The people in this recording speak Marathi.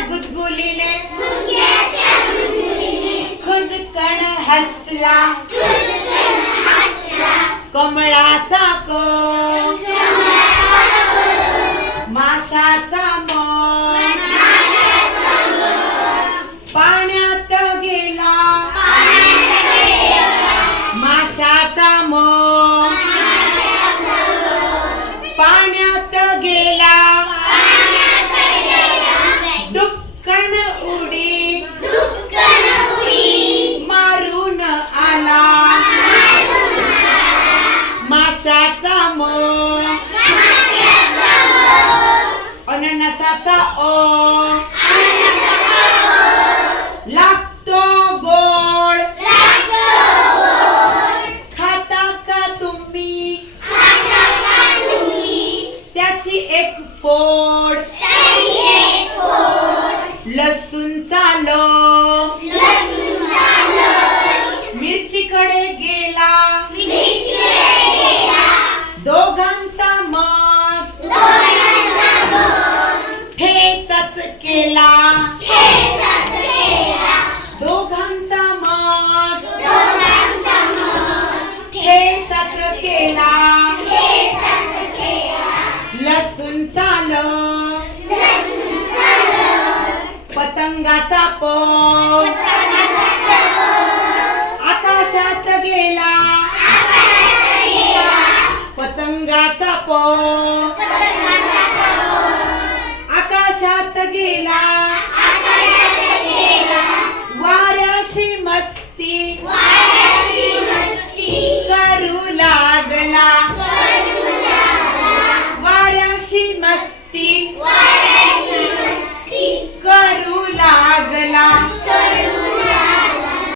गुदगुलीने. खुदकण हसला. कमळाचा को मग अननसाचा ओ लागतो गोड. खाता का तुम्ही? त्याची एक फोड. लसूण केला. दोघांचा मग ठेचाच केला. लसूण चाल. पतंगाचा पोट आकाशात गेला. पतंगाचा पोट